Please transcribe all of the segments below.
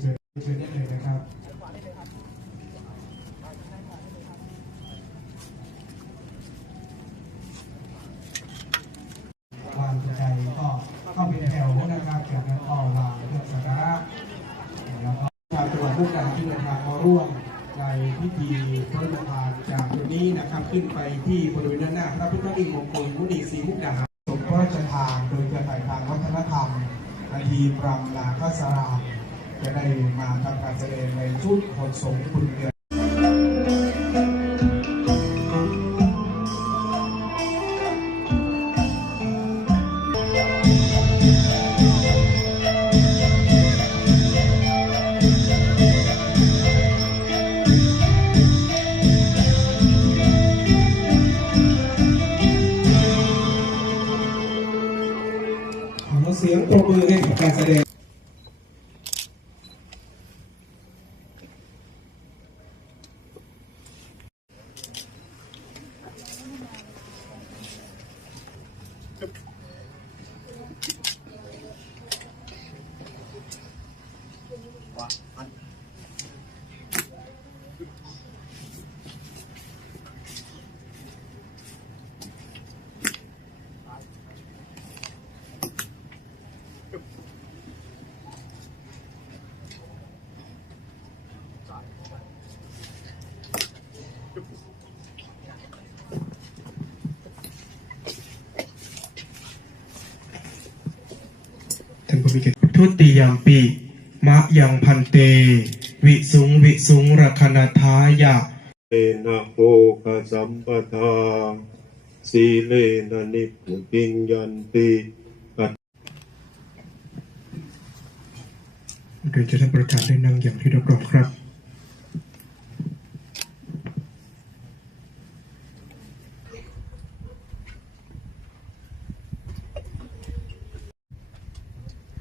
เชิญเชิญได้เลยนะครับวางใจก็เข้าเป็นแถวนะครับจากนั้นก็วางเครื่องสักการะแล้วก็ชาวจังหวัดมุกดาหารที่เดินทางมาร่วมในพิธีพระราชทานจากตรงนี้นะครับ ขึ้นไปที่บริเวณด้านหน้าพระพุทธลิงมงคลมุนีศรีมุกดาหารสมพระราชทานโดยเครือข่ายทางวัฒนธรรมอาทีปรามลาข้าสรามจะได้มาทำการแสดงในชุดขนสงคุณเดือน เสียงปรบมือให้กับการแสดง ทุติยามปีมะยังพันเต วิสุงวิสุงรัคณทายะเอนะโภคสัมปทาสีเลนะนิพพุติงยันติโดยจะท่านประธานได้นั่งอย่างที่รับรองครับ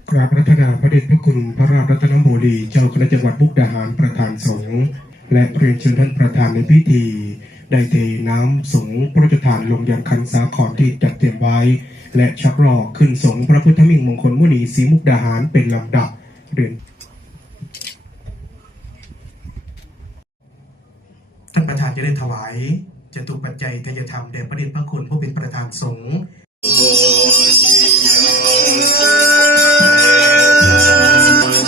กราบรัตนาพระเดชพระ คุณพระราชรัตนโมลีเจ้าคณะจังหวัดมุกดาหารประธานสงฆ์และเรียนเชิญท่านประธานในพิธี ได้เทน้ำสงฆ์พระราชทานลงยังคันสาขรที่จัดเตรียมไว้ และชักรอกขึ้นสงฆ์พระพุทธมิ่งมงคลมุนีศรีมุกดาหารเป็นลำดับเรียนท่านประธานจะได้ถวายจตุปัจจัยทายธรรมแด่พระเดชพระคุณผู้เป็นประธานสงฆ์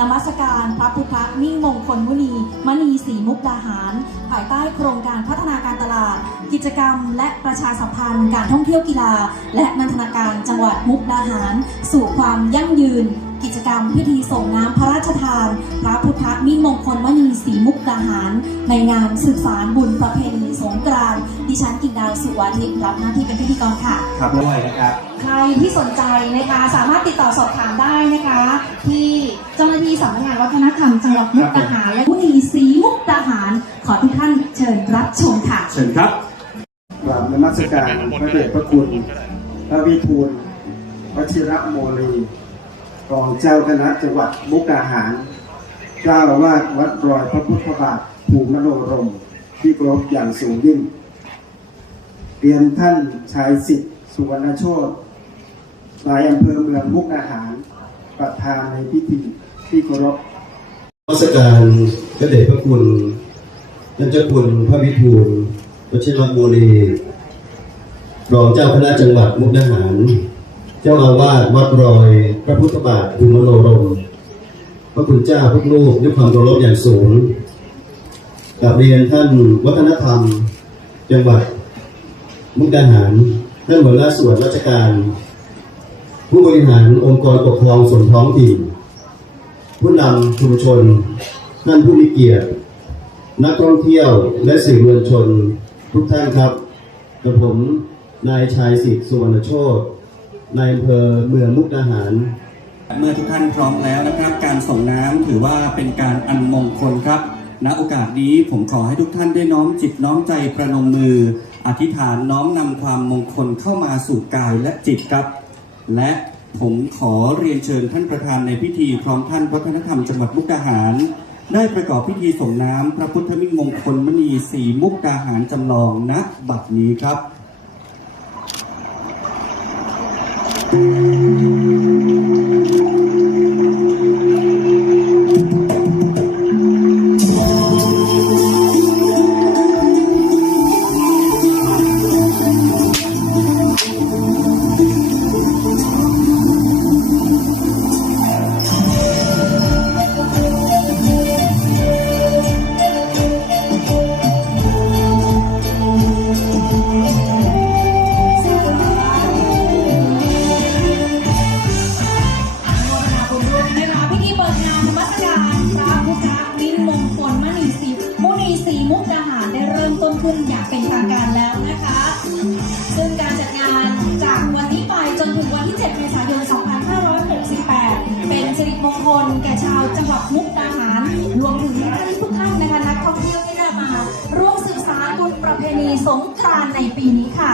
นมัสการพระพุทธมิ่งมงคลมุนีมณีสีมุกดาหาร ภายใต้โครงการพัฒนาการตลาด กิจกรรม และประชาสัมพันธ์การท่องเที่ยวกีฬา และนันทนาการจังหวัดมุกดาหาร สู่ความยั่งยืน กิจกรรมพิธีส่งน้ำพระราชทาน พระพุทธมิ่งมงคลมณีสีมุกดาหาร ในงานสืบสารบุญประเพณี งกรานต์ดิฉันกิ่งดาวสุวาทิพย์รับหน้าที่เป็นพิธีกรค่ะ ครับด้วยนะครับ ใครที่สนใจนะคะสามารถติดต่อสอบถามได้นะคะ ที่เจ้าหน้าที่สำนักงานวัฒนธรรมจังหวัดมุกดาหารและมุนีศรีมุกดาหาร ขอทุกท่านเชิญรับชมค่ะ เชิญครับกราบนมัสการพระเดชพระคุณพระวิทูลวชิระโมลีรองเจ้าคณะจังหวัดมุกดาหารเจ้าอาวาสวัดรอยพระพุทธบาทภูมิมโนรม ที่เคารพอย่างสูงยิ่ง เรียนท่านชายสิทธิ์สุวรรณโชตนายอำเภอเมืองมุกดาหาร ประธานในพิธีที่เคารพนมัสการพระเดชพระคุณท่านเจ้าคุณพระวิทูลวชิรบุรีรองเจ้าคณะจังหวัดมุกดาหาร เจ้าอาวาสวัดรอย พระพุทธบาทภูมิมโนรม พระคุณเจ้าทุกลูกด้วยความเคารพอย่างสูง กราบเรียนท่านวัฒนธรรม จังหวัดมุกดาหารท่านหัวหน้าส่วนราชการ ผู้บริหารองค์กรปกครองส่วนท้องถิ่น ผู้นำชุมชน ท่านผู้มีเกียรติ นักท่องเที่ยวและสื่อมวลชนทุกท่านครับกับผมนายชายสิทธิ์สุวรรณโชตนายอำเภอเมืองมุกดาหารเมื่อทุกท่านพร้อมแล้วนะครับ การส่งน้ำถือว่าเป็นการอันมงคลครับ ณโอกาสนี้ผมขอให้ทุกท่านได้น้อมจิตน้อมใจประนมมือ อธิษฐานน้อมนำความมงคลเข้ามาสู่กายและจิตครับ และผมขอเรียนเชิญท่านประธานในพิธีพร้อมท่านวัฒนธรรมจังหวัดมุกดาหาร ได้ประกอบพิธีส่งน้ำพระพุทธมิ่งมงคลมณีสีมุกดาหารจำลองณบัดนี้ครับคุณ ทุ่งอย่างเป็นทางการแล้วนะคะ ซึ่งการจัดงานจากวันนี้ไปจนถึงวันที่ 7 เมษายน 2568 เป็นสิริมงคลแก่ชาวจังหวัดมุกดาหาร รวมถึงท่านทุกท่านนะคะนักท่องเที่ยวที่ได้มา ร่วมสืบสานบุญประเพณีสงกรานต์ในปีนี้ค่ะ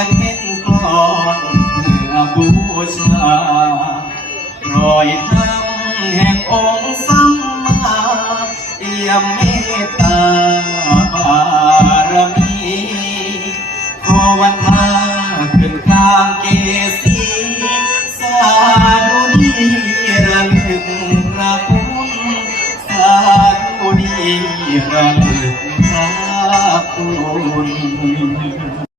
ยนเป็นกลอนเพื่อบูชารอยทำแห่งองค์สัมมาเอี่ยมเมตตาบารมีขอวันทาขึ้นกลางเกสีสาธุนีระลึกพระคุณสาธุนีระลึกพระคุณ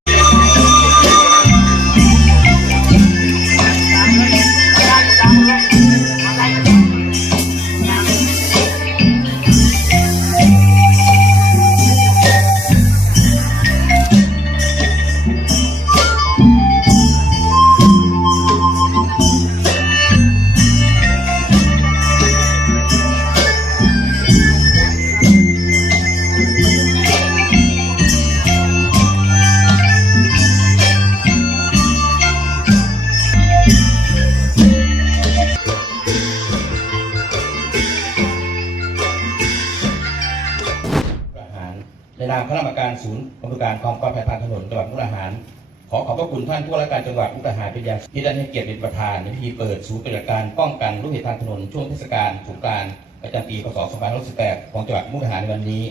คุณท่านผู้ว่าราชการจังหวัดมุกดาหารเป็นอย่างที่ได้ให้เกียรติเป็นประธานในพิธีเปิดศูนย์ปฏิบัติการป้องกันอุบัติเหตุทางถนนช่วงเทศกาลสงกรานต์ประจำปีพศ2568ของจังหวัดมุกดาหารในวันนี้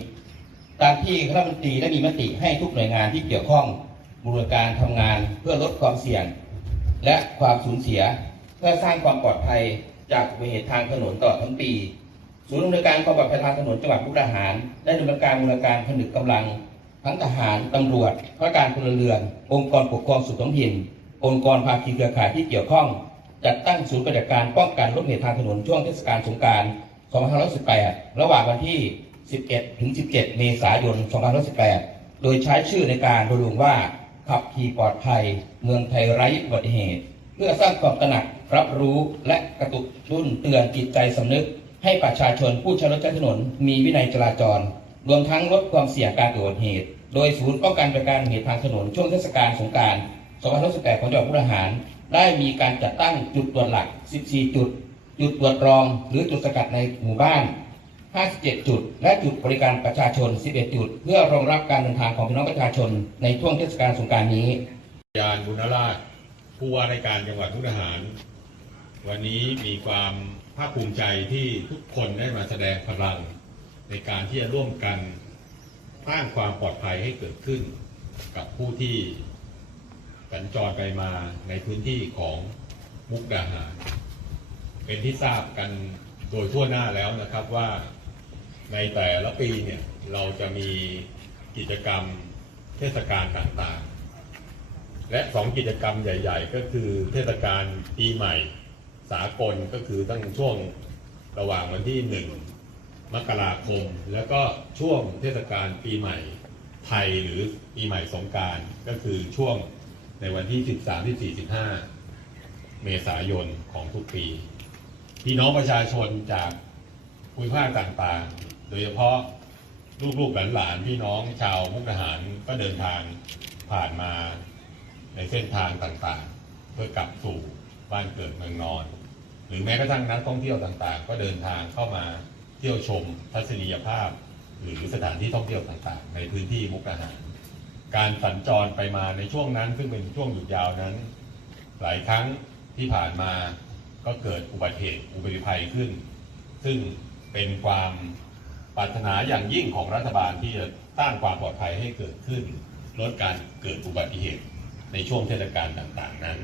ตามที่คณะรัฐมนตรีได้มีมติให้ทุกหน่วยงานที่เกี่ยวข้องบูรณาการทำงานเพื่อลดความเสี่ยง และความสูญเสีย เพื่อสร้างความปลอดภัยจากอุบัติเหตุทางถนนตลอดทั้งปี ศูนย์อำนวยการความปลอดภัยทางถนนจังหวัดมุกดาหาร ได้ดำเนินการบูรณาการผนึกกำลัง ทั้งทหารตำรวจข้าราชการพลเรือน องค์กรปกครองส่วนท้องถิ่น องค์กรภาคีเครือข่ายที่เกี่ยวข้อง จัดตั้งศูนย์ปฏิบัติการป้องกันอุบัติเหตุทางถนนช่วงเทศกาลสงกานต์2518 ระหว่างวันที่ 11 ถึง 17 เมษายน 2518 โดยใช้ชื่อในการรณรงค์ว่า ขับขี่ปลอดภัย เมืองไทยไร้อุบัติเหตุ เพื่อสร้างความตระหนักรับรู้และกระตุกรุ่นเตือนจิตใจสำนึก ให้ประชาชนผู้ใช้รถใช้ถนนมีวินัยจราจร รวมทั้งลดความเสี่ยงการเกิดอุบัติเหตุ โดยศูนย์ป้องกันประการเหตุทางถนนช่วงเทศกาลสงกรานต์2518ของจังหวัดมุกดาหาร ได้มีการจัดตั้งจุดตรวจหลัก 14 จุด จุดตรวจรอง หรือจุดสกัดในหมู่บ้าน 57 จุด และจุดบริการประชาชน 11 จุด เพื่อรองรับการเดินทางของพี่น้องประชาชนในช่วงเทศกาลสงกานต์นี้ ยานบุญราชผู้ว่าราชการจังหวัดมุกดาหาร วันนี้มีความภาคภูมิใจที่ทุกคนได้มาแสดงพลัง ในการที่จะร่วมกันสร้างความปลอดภัยให้เกิดขึ้น กับผู้ที่สัญจรไปมาในพื้นที่ของมุกดาหาร เป็นที่ทราบกันโดยทั่วหน้าแล้วนะครับว่าในแต่ละปีเนี่ยเราจะมีกิจกรรมเทศกาลต่างๆ และสองกิจกรรมใหญ่ ๆ ก็คือเทศกาลปีใหม่สากลก็คือตั้งช่วงระหว่างวันที่หนึ่ง มกราคม แล้วก็ช่วงเทศกาลปีใหม่ไทยหรือปีใหม่สงการก็คือช่วงในวันที่ 13 ที่45เมษายนของทุกปี พี่น้องประชาชนจากภูมิภาคต่างๆ โดยเฉพาะลูกๆหลานๆพี่น้องชาวมุกดาหารก็เดินทางผ่านมาในเส้นทางต่างๆ เพื่อกลับสู่บ้านเกิดเมืองนอน หรือแม้กระทั่งนักท่องเที่ยวต่างๆ ก็เดินทางเข้ามา เที่ยวชมทัศนียภาพ หรือสถานที่ท่องเที่ยวต่างๆ ในพื้นที่มุกดาหาร การสัญจรไปมาในช่วงนั้น ซึ่งเป็นช่วงหยุดยาวนั้น หลายครั้งที่ผ่านมาก็เกิดอุบัติเหตุอุบัติภัยขึ้น ซึ่งเป็นความปรารถนาอย่างยิ่งของรัฐบาลที่จะสร้างความปลอดภัยให้เกิดขึ้น ลดการเกิดอุบัติเหตุในช่วงเทศกาลต่างๆนั้น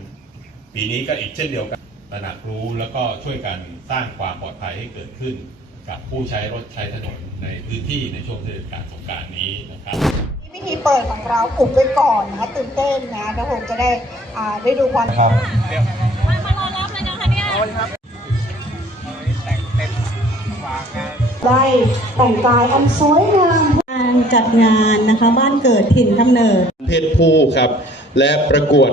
ปีนี้ก็อีกเช่นเดียวกันตระหนักรู้แล้วก็ช่วยกันสร้างความปลอดภัยให้เกิดขึ้น กับผู้ใช้รถใช้ถนนในพื้นที่ในช่วงเทศกาลสงกรารนี้นะครับพิธีเปิดของเราอุบไว้ก่อนนะคะตื่นเต้นนะแล้วผมจะได้อ่าได้ดูความครับได้แต่งกายอันสวยงามการจัดงานนะคะบ้านเกิดถิ่นกำเนิด เพศผู้ครับ และประกวด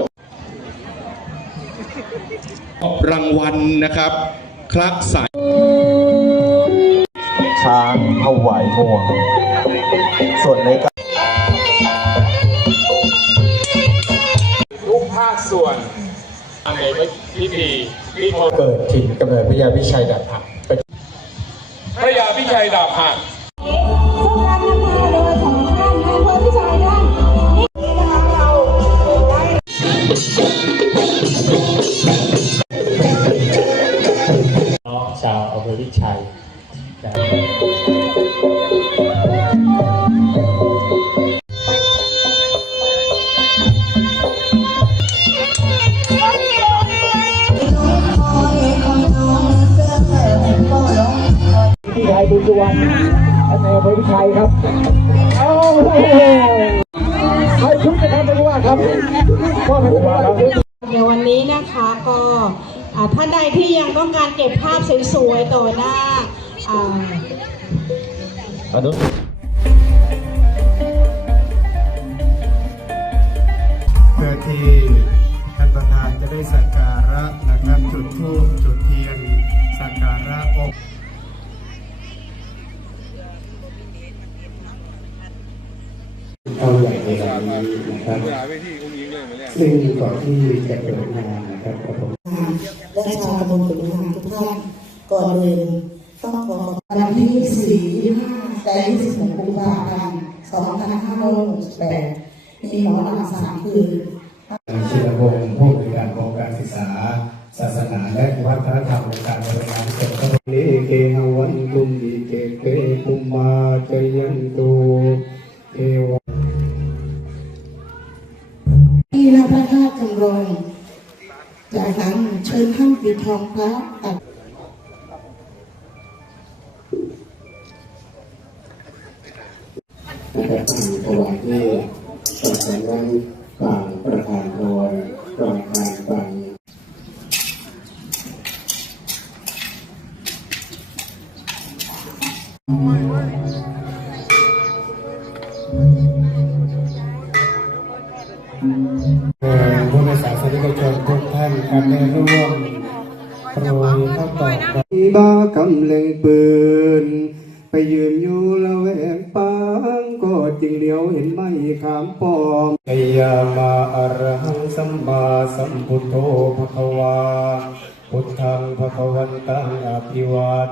รางวัลนะครับ คลักสาย ช้างถวายงวง ส่วนในการทุกภาคส่วนในพิธีที่พเกิดถิ่นกำเนิดพระยาพิชัยดาบหักพระยาพิชัยดาบหัก นนี้นะคะก็อ่าท่านใดที่ยังต้องการเก็บภาพสวยๆต่อหน้าอ่าเพื่อที่ท่านประธานจะได้สักการะนะครับจุดธูปจุดเทียนสักการะองค์เอาใหญ่ใน วันนี้นะครับซึ่งก่อนที่จะเปิดงานนะครับผมและชาวตำบลขุนหารทุกท่านก่อนอื่นต้องขอขอบวันที่4 25และ26กุมภาพันธ์2568มีหมอลำสามคืนชินวงศ์ผู้บริการกองการศึกษา ศาสนาและวัฒนธรรมในการบริการส่งเข้าเลเทองพระแต่นะครับถวายที่ต่อจากนั้นฝ่ายประธานพรฝ่ายทางฝ่าย ข้าตอกบ้ากำเล็งปืน ไปยืนอยู่ละแวงปางก็จึงเดียวเห็นไม่ขามปองไยามาอรหังสัมมาสัมพุทโธภควา พุทธังภควันตังอภิวาท